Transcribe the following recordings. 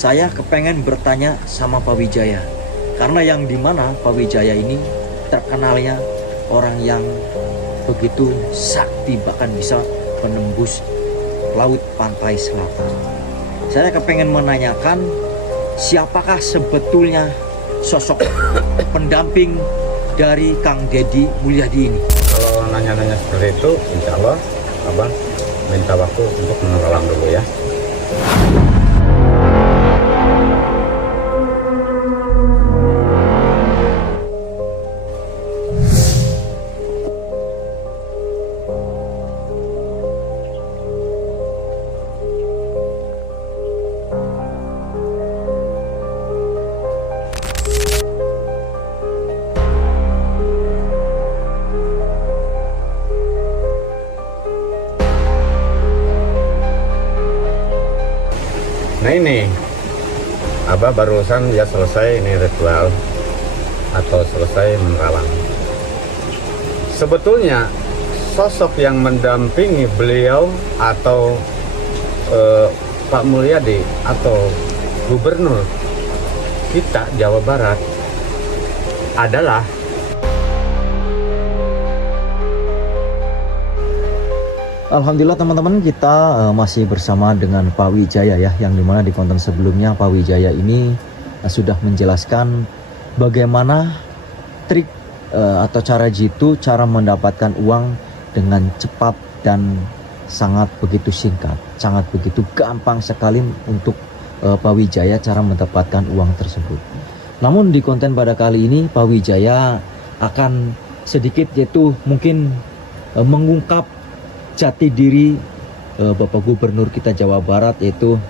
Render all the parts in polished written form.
saya kepengen bertanya sama Pak Wijaya. Karena yang dimana Pak Wijaya ini terkenalnya orang yang begitu sakti, bahkan bisa menembus laut pantai selatan. Saya kepengen menanyakan siapakah sebetulnya sosok pendamping dari Kang Deddy Mulyadi ini. Kalau nanya-nanya seperti itu, insya Allah abang minta waktu untuk menerawang dulu ya. Nah ini, abah barusan ya selesai ini ritual atau selesai menerawang. Sebetulnya sosok yang mendampingi beliau atau Pak Mulyadi atau Gubernur kita Jawa Barat adalah Alhamdulillah teman-teman, kita masih bersama dengan Pak Wijaya ya, yang dimana di konten sebelumnya Pak Wijaya ini sudah menjelaskan bagaimana trik atau cara jitu, cara mendapatkan uang dengan cepat dan sangat begitu singkat, sangat begitu gampang sekali untuk Pak Wijaya cara mendapatkan uang tersebut. Namun di konten pada kali ini Pak Wijaya akan sedikit yaitu mungkin mengungkap jati diri Bapak Gubernur kita Jawa Barat, yaitu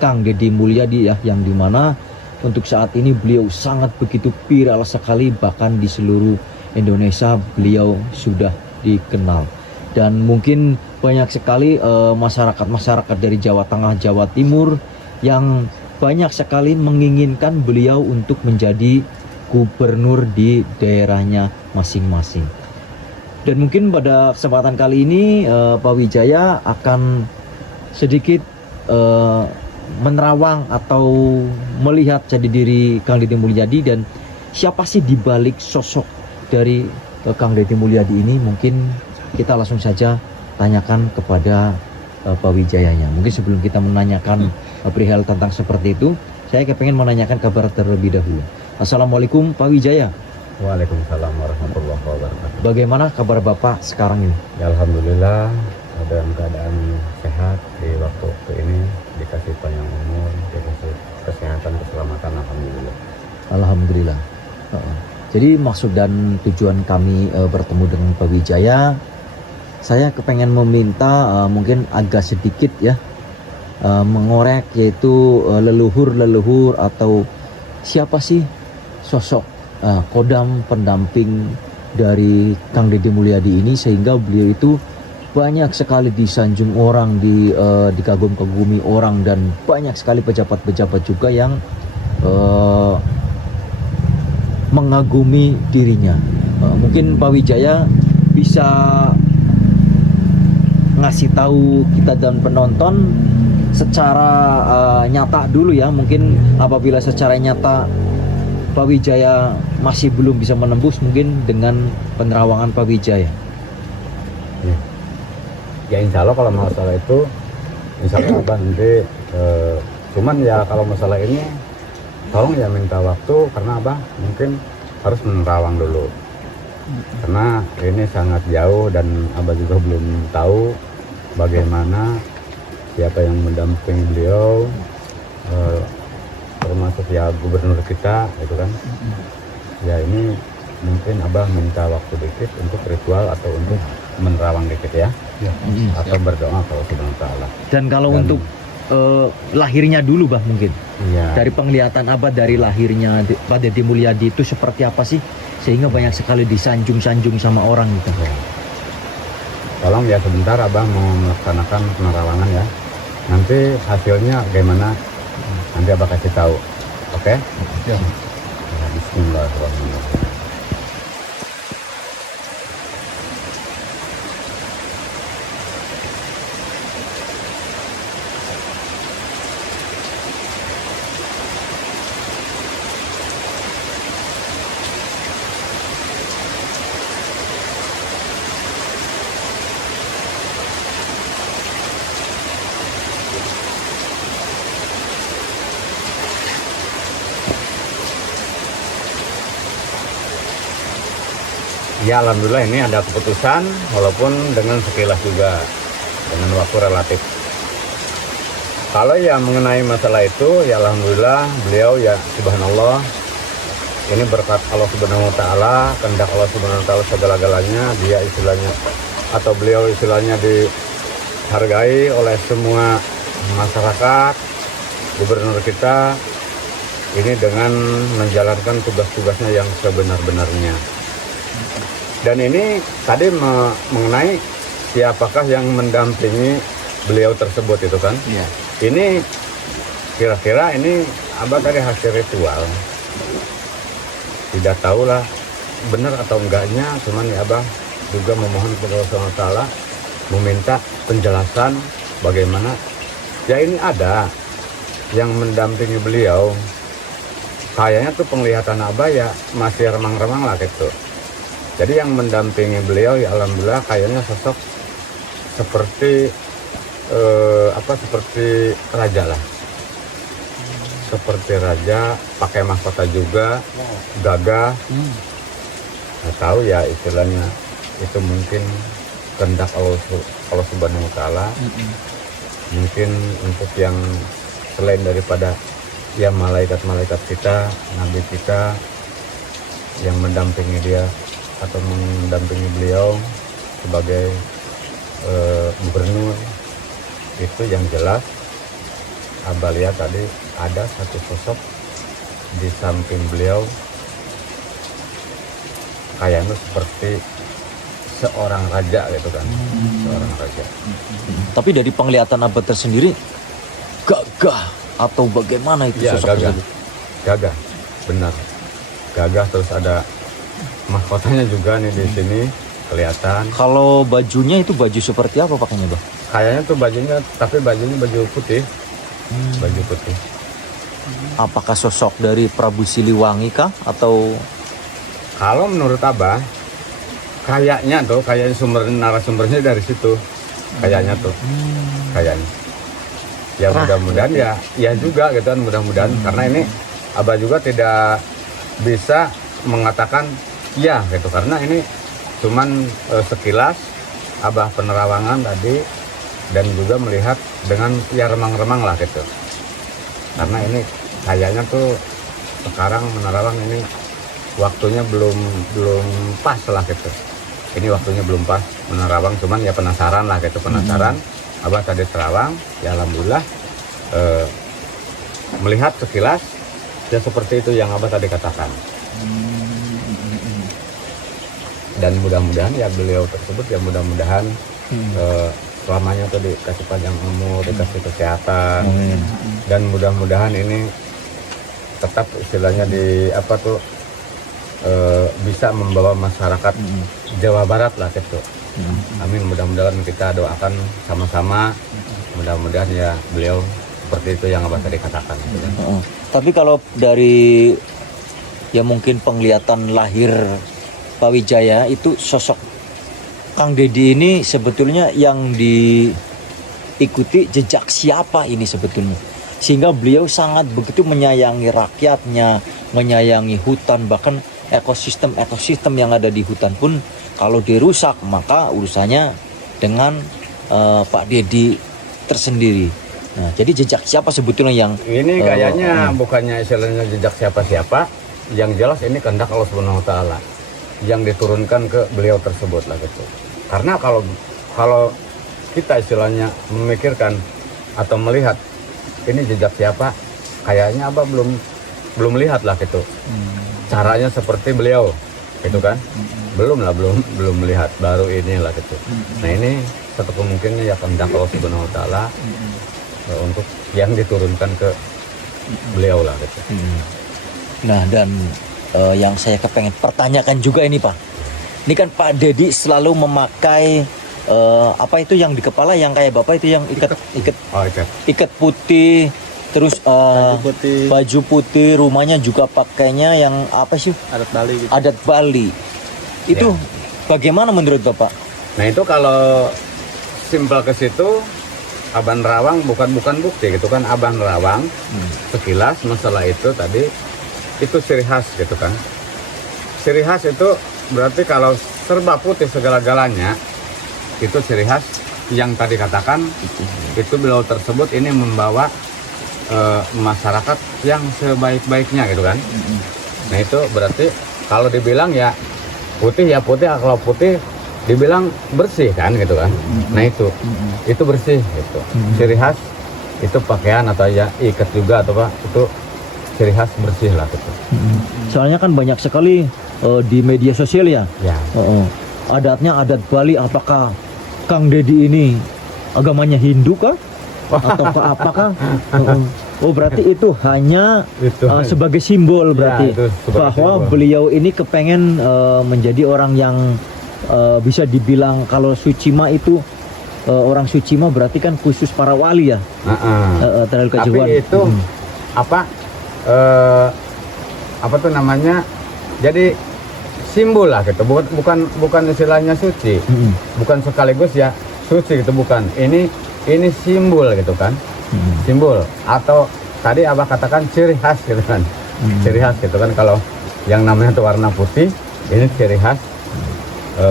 Kang Deddy Mulyadi ya, yang dimana untuk saat ini beliau sangat begitu viral sekali, bahkan di seluruh Indonesia beliau sudah dikenal. Dan mungkin banyak sekali masyarakat dari Jawa Tengah, Jawa Timur yang banyak sekali menginginkan beliau untuk menjadi gubernur di daerahnya masing-masing. Dan mungkin pada kesempatan kali ini Pak Wijaya akan sedikit menerawang atau melihat jati diri Kang Deddy Mulyadi dan siapa sih dibalik sosok dari Kang Deddy Mulyadi ini. Mungkin kita langsung saja tanyakan kepada Pak Wijayanya. Mungkin sebelum kita menanyakan perihal tentang seperti itu, saya kepengen menanyakan kabar terlebih dahulu. Assalamualaikum Pak Wijaya. Waalaikumsalam warahmatullahi wabarakatuh. Bagaimana kabar Bapak sekarang ini? Ya, alhamdulillah dalam keadaan sehat di waktu ini, dikasih panjang umur, dikasih kesehatan, keselamatan, alhamdulillah. Alhamdulillah. Jadi maksud dan tujuan kami bertemu dengan Pak Wijaya, saya kepengen meminta mungkin agak sedikit ya mengorek, yaitu leluhur atau siapa sih sosok kodam pendamping dari Kang Deddy Mulyadi ini, sehingga beliau itu banyak sekali disanjung orang, dikagum-kagumi orang, dan banyak sekali pejabat-pejabat juga yang mengagumi dirinya. Mungkin Pak Wijaya bisa ngasih tahu kita dan penonton secara nyata dulu ya, mungkin apabila secara nyata Pak Wijaya masih belum bisa menembus, mungkin dengan penerawangan Pak Wijaya. Ya insya Allah kalau masalah itu, insya Allah abah nanti cuman ya kalau masalah ini tolong ya minta waktu, karena abah mungkin harus menerawang dulu, karena ini sangat jauh dan abah juga belum tahu bagaimana siapa yang mendampingi beliau, termasuk ya gubernur kita itu kan. Ya ini mungkin abah minta waktu dikit untuk ritual atau untuk menerawang dikit ya, atau berdoa kalau Subhanahu Ta'ala. Dan kalau untuk lahirnya dulu bah, mungkin dari penglihatan abah dari lahirnya Pak Deddy Mulyadi itu seperti apa sih, sehingga banyak sekali disanjung-sanjung sama orang gitu. Tolong ya sebentar abah mau melaksanakan penerawangan ya, nanti hasilnya bagaimana nanti abah kasih tahu. Oke? Ya. Bismillahirrahmanirrahim. Ya alhamdulillah ini ada keputusan walaupun dengan sekilas juga, dengan waktu relatif. Kalau ya mengenai masalah itu ya alhamdulillah beliau ya subhanallah, ini berkat Allah Subhanahu wa taala, kehendak Allah Subhanahu wa taala segala-galanya, dia istilahnya atau beliau istilahnya dihargai oleh semua masyarakat, gubernur kita ini dengan menjalankan tugas-tugasnya yang sebenar-benarnya. Dan ini tadi mengenai siapakah yang mendampingi beliau tersebut itu kan. Iya. Ini kira-kira ini Abah dari hasil ritual. Tidak tahulah benar atau enggaknya, cuman ya Abah juga memohon kepada Allah SWT meminta penjelasan bagaimana. Ya ini ada yang mendampingi beliau. Kayaknya tuh penglihatan Abah ya masih remang-remang lah gitu. Jadi yang mendampingi beliau ya alhamdulillah kayaknya sosok seperti seperti raja lah. Seperti raja, pakai mahkota juga, gagah. Nggak tahu ya istilahnya itu mungkin kehendak Allah Subhanahu wa taala. Mungkin untuk yang selain daripada ya malaikat-malaikat kita, nabi kita yang mendampingi dia atau mendampingi beliau sebagai gubernur, itu yang jelas Abah lihat tadi ada satu sosok di samping beliau kayaknya seperti seorang raja gitu kan, seorang raja. Tapi dari penglihatan Abah tersendiri gagah atau bagaimana itu Ya, sosok gagah. tersebut? Gagah, benar. Gagah, terus ada mahkotanya juga nih di sini kelihatan. Kalau bajunya itu baju seperti apa pakainya, Bah? Kayaknya tuh bajunya, tapi bajunya baju putih. Baju putih. Apakah sosok dari Prabu Siliwangi kah atau Kalau menurut Abah, kayaknya narasumbernya dari situ. Kayaknya tuh. Kayaknya. Ya mudah-mudahan ya juga gitu kan, mudah-mudahan karena ini Abah juga tidak bisa mengatakan ya gitu karena ini cuman sekilas Abah penerawangan tadi dan juga melihat dengan ya remang-remang lah gitu. Karena ini kayaknya tuh sekarang menerawang ini waktunya belum pas lah gitu. Ini waktunya belum pas menerawang, cuman ya penasaran lah gitu, penasaran. Abah tadi terawang, ya alhamdulillah melihat sekilas ya seperti itu yang Abah tadi katakan. Dan mudah-mudahan ya beliau tersebut ya mudah-mudahan selamanya tuh dikasih panjang umur, dikasih kesehatan, dan mudah-mudahan ini tetap istilahnya bisa membawa masyarakat Jawa Barat lah gitu. Amin, mudah-mudahan kita doakan sama-sama, mudah-mudahan ya beliau seperti itu yang Abah tadi katakan. Tapi kalau dari ya mungkin penglihatan lahir Pak Wijaya itu sosok Kang Deddy ini sebetulnya yang diikuti jejak siapa ini sebetulnya, sehingga beliau sangat begitu menyayangi rakyatnya, menyayangi hutan, bahkan ekosistem yang ada di hutan pun kalau dirusak maka urusannya dengan Pak Deddy tersendiri. Nah, jadi jejak siapa sebetulnya yang ini kayaknya bukannya istilahnya jejak siapa-siapa, yang jelas ini kehendak Allah Subhanahu wa taala yang diturunkan ke beliau tersebut lah gitu. Karena kalau kita istilahnya memikirkan atau melihat ini jejak siapa, kayaknya Abah belum lihat lah gitu. Caranya seperti beliau gitu kan. Belum melihat, baru inilah gitu. Nah, ini satu kemungkinan ya kehendak Allah Subhanahu wa taala untuk yang diturunkan ke beliau lah gitu. Nah, dan yang saya kepengen pertanyakan juga ini Pak, ini kan Pak Deddy selalu memakai apa itu yang di kepala yang kayak Bapak itu yang ikat putih, terus baju putih, rumahnya juga pakainya yang apa sih? Adat Bali gitu. Adat Bali. Itu bagaimana menurut Bapak? Nah, itu kalau simpel ke situ Abah nerawang bukan bukti gitu kan. Abah nerawang sekilas masalah itu tadi itu ciri khas gitu kan. Ciri khas itu berarti kalau serba putih segala-galanya, itu ciri khas yang tadi katakan. Itu beliau tersebut ini membawa masyarakat yang sebaik-baiknya gitu kan. Nah itu berarti kalau dibilang ya putih, kalau putih dibilang bersih kan gitu kan. Nah itu bersih gitu. Ciri khas itu pakaian atau ya ikat juga atau apa, itu ciri khas bersih lah gitu. Soalnya kan banyak sekali di media sosial ya. Ya. Adatnya adat Bali, apakah Kang Deddy ini agamanya Hindu kah? Atau apakah? Oh berarti itu hanya sebagai simbol berarti ya, bahwa simbol. Beliau ini kepengen menjadi orang yang bisa dibilang kalau suci mah itu orang suci mah berarti kan khusus para wali ya. Terlalu Tapi kejuan. itu apa tuh namanya? Jadi simbol lah gitu. Bukan istilahnya suci. Bukan sekaligus ya suci gitu, bukan. Ini simbol gitu kan. Simbol atau tadi Abah katakan ciri khas gitu kan. Ciri khas gitu kan, kalau yang namanya tuh warna putih, ini ciri khas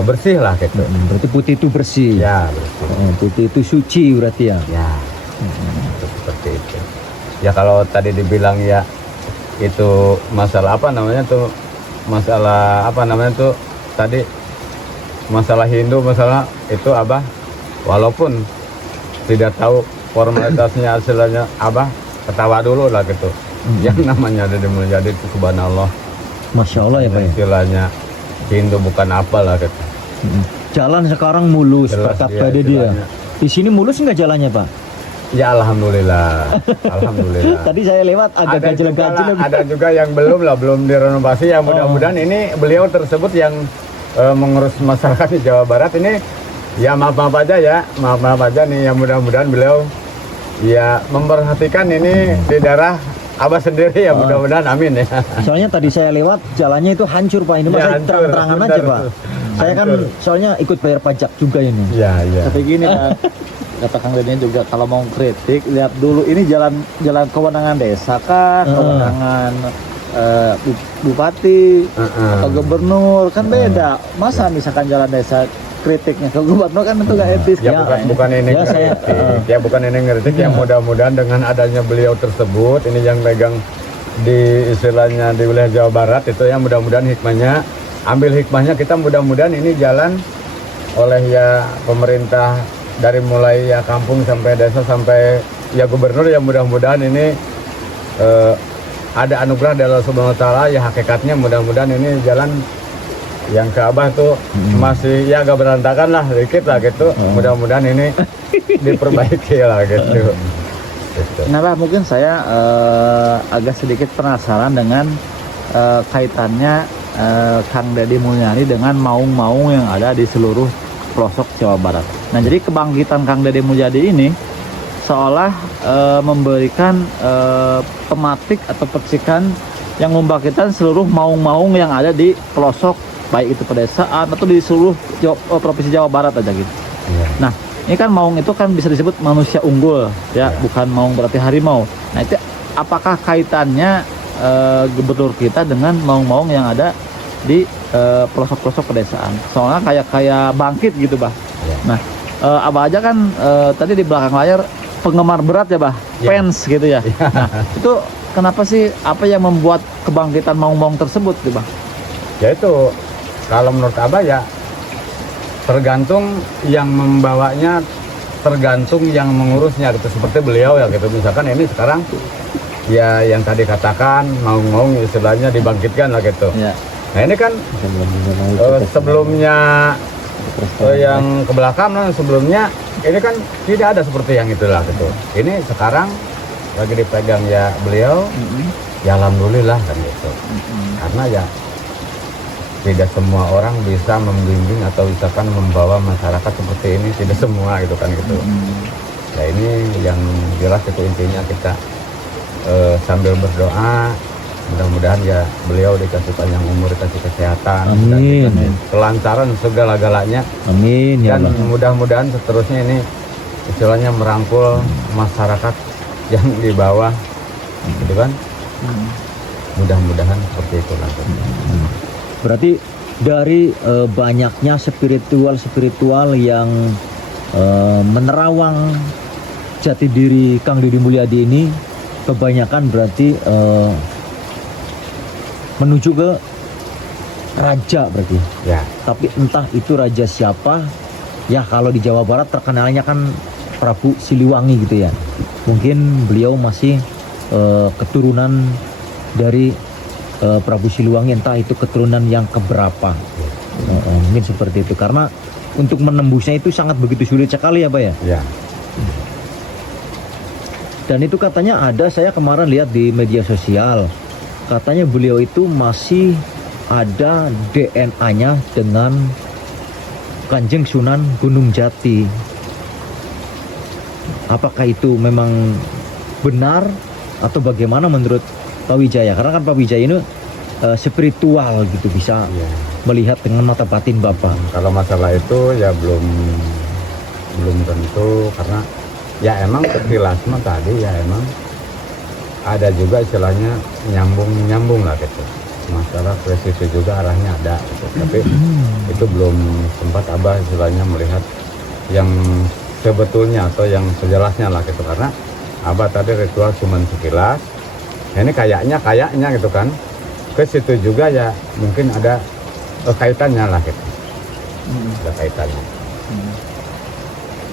bersih lah gitu. Berarti putih itu bersih. Ya, bersih. Putih itu suci berarti ya. Ya. Seperti itu. Ya kalau tadi dibilang ya itu masalah apa namanya tuh, tadi masalah Hindu, masalah itu Abah walaupun tidak tahu formalitasnya hasilnya, Abah ketawa dulu lah gitu. Yang namanya Deddy Mulyadi itu subhanallah, Masya Allah ya Pak ya. Istilahnya Hindu bukan apa lah gitu. Jalan sekarang mulus berkat Pak Deddy ya. Di sini mulus nggak jalannya Pak? Ya alhamdulillah. Alhamdulillah. Tadi saya lewat agak ganjil-ganjil. Ada juga yang belum direnovasi ya, mudah-mudahan ini beliau tersebut yang mengurus masyarakat di Jawa Barat ini ya maaf aja nih, ya mudah-mudahan beliau ya memperhatikan ini di daerah Abah sendiri ya, mudah-mudahan amin ya. Soalnya tadi saya lewat jalannya itu hancur Pak, ini Ya, masa terang-terangan aja Pak. Saya kan soalnya ikut bayar pajak juga ini. Iya. Tapi gini Pak, kata Kang Deddy juga kalau mau kritik lihat dulu ini jalan kewenangan desa kah, kewenangan bupati atau gubernur, kan beda. Masa misalkan jalan desa kritiknya ke gubernur kan itu gak etis. Ya, bukan ini ya, ngeritik. Bukan ini ngeritik. Ya mudah-mudahan dengan adanya beliau tersebut ini yang megang di istilahnya di wilayah Jawa Barat itu ya, mudah-mudahan hikmahnya, ambil hikmahnya, kita mudah-mudahan ini jalan oleh ya pemerintah dari mulai ya kampung sampai desa sampai ya gubernur, ya mudah-mudahan ini ada anugerah dari Allah Subhanahu wa taala ya, hakikatnya mudah-mudahan ini jalan yang ke Abah tuh masih ya agak berantakan lah dikit lah gitu. Mudah-mudahan ini diperbaiki lah gitu. Nah Pak, mungkin saya agak sedikit penasaran dengan kaitannya Kang Deddy Mulyadi dengan maung-maung yang ada di seluruh pelosok Jawa Barat. Nah jadi kebangkitan Kang Deddy Mulyadi ini seolah memberikan tematik atau percikan yang membangkitkan seluruh maung-maung yang ada di pelosok, baik itu pedesaan atau di seluruh provinsi Jawa Barat aja gitu. Nah ini kan maung itu kan bisa disebut manusia unggul ya, bukan maung berarti harimau. Nah itu apakah kaitannya gubernur kita dengan maung-maung yang ada di pelosok-pelosok pedesaan? Soalnya kayak bangkit gitu Bah. Nah Abah aja kan tadi di belakang layar penggemar berat ya Bah, fans gitu ya. Nah itu kenapa sih, apa yang membuat kebangkitan maung-maung tersebut gitu Bah? Ya itu kalau menurut Abah ya tergantung yang membawanya, tergantung yang mengurusnya gitu, seperti beliau ya gitu. Misalkan ini sekarang ya yang tadi katakan maung-maung istilahnya dibangkitkan lah gitu. Nah ini kan sebelumnya yang ke belakang sebelumnya ini kan tidak ada seperti yang itulah gitu. Ini sekarang lagi dipegang ya beliau, ya alhamdulillah kan gitu. Karena ya tidak semua orang bisa membimbing atau misalkan membawa masyarakat seperti ini, tidak semua gitu kan gitu. Ya ini yang jelas itu intinya kita sambil berdoa, mudah-mudahan ya beliau dikasih panjang umur, dikasih kesehatan, amin, dan kelancaran segala-galanya, amin ya dan Allah. mudah-mudahan seterusnya ini istilahnya merangkul masyarakat yang di bawah gitu kan. Mudah-mudahan seperti itu lah. Berarti dari banyaknya spiritual yang menerawang jati diri Kang Deddy Mulyadi ini, kebanyakan berarti menuju ke raja berarti. Ya, Tapi entah itu raja siapa, ya kalau di Jawa Barat terkenalnya kan Prabu Siliwangi gitu ya. Mungkin beliau masih keturunan dari Prabu Siliwangi, entah itu keturunan yang keberapa. Mungkin seperti itu, karena untuk menembusnya itu sangat begitu sulit sekali ya Pak ya. ya, Dan itu katanya ada, saya kemarin lihat di media sosial, katanya beliau itu masih ada DNA-nya dengan Kanjeng Sunan Gunung Jati. Apakah itu memang benar atau bagaimana menurut Pak Wijaya? Karena kan Pak Wijaya ini spiritual gitu, bisa ya. melihat dengan mata batin Bapak. Kalau masalah itu ya belum tentu, karena ya emang sekilas mah tadi ya emang ada juga istilahnya nyambung lah gitu. Masalah presisi juga arahnya ada gitu. Tapi itu belum sempat Abah istilahnya melihat yang sebetulnya atau yang sejelasnya lah gitu, karena Abah tadi ritual cuman sekilas. Ini kayaknya gitu kan, ke situ juga ya mungkin ada kaitannya lah gitu. Ada kaitannya.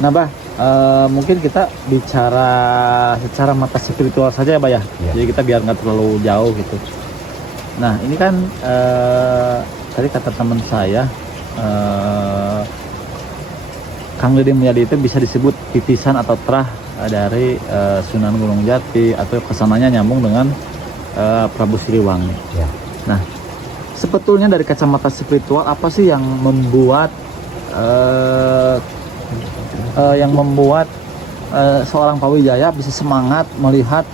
Nah Bah, mungkin kita bicara secara mata spiritual saja ya Bah ya. Iya. Jadi kita biar nggak terlalu jauh gitu. Nah ini kan tadi kata teman saya, Kang Deddy Mulyadi itu bisa disebut titisan atau terah dari Sunan Gunung Jati, atau kesananya nyambung dengan Prabu Siliwangi. Ya. Nah, sebetulnya dari kacamata spiritual apa sih yang membuat seorang Pak Wijaya bisa semangat melihat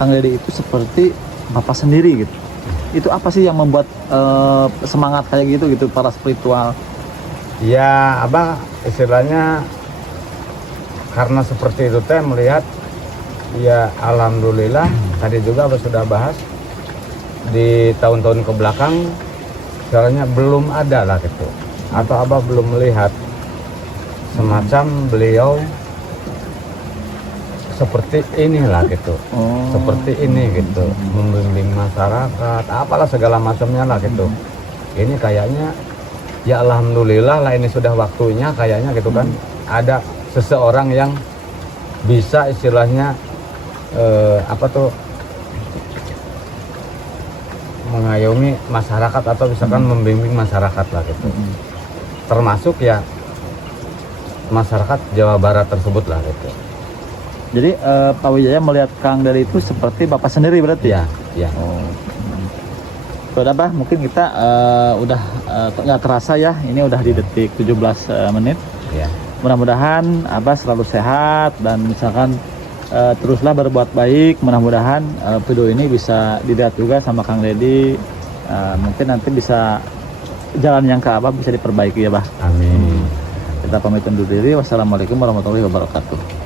Kang Deddy itu seperti bapak sendiri gitu? Itu apa sih yang membuat semangat kayak gitu para spiritual? Ya Abah istilahnya karena seperti itu teh melihat, ya alhamdulillah tadi juga Abah sudah bahas di tahun-tahun ke belakang istilahnya belum ada lah gitu, atau Abah belum melihat semacam beliau seperti inilah gitu. Seperti ini gitu, membimbing masyarakat apalah segala macamnya lah gitu. Ini kayaknya ya alhamdulillah lah, ini sudah waktunya kayaknya gitu kan, ada seseorang yang bisa istilahnya mengayomi masyarakat atau misalkan membimbing masyarakat lah gitu. Termasuk ya masyarakat Jawa Barat tersebut lah gitu. Jadi Pak Wijaya melihat Kang Deddy itu seperti bapak sendiri berarti? Ya, ya. Oh. Udah Bah, mungkin kita udah nggak terasa ya, ini udah di detik 17 menit. Ya. Mudah-mudahan Abah selalu sehat dan misalkan teruslah berbuat baik. Mudah-mudahan video ini bisa dilihat juga sama Kang Deddy. Mungkin nanti bisa jalan yang ke Abah bisa diperbaiki ya Bah. Amin. Kita pamit undur diri. Wassalamualaikum warahmatullahi wabarakatuh.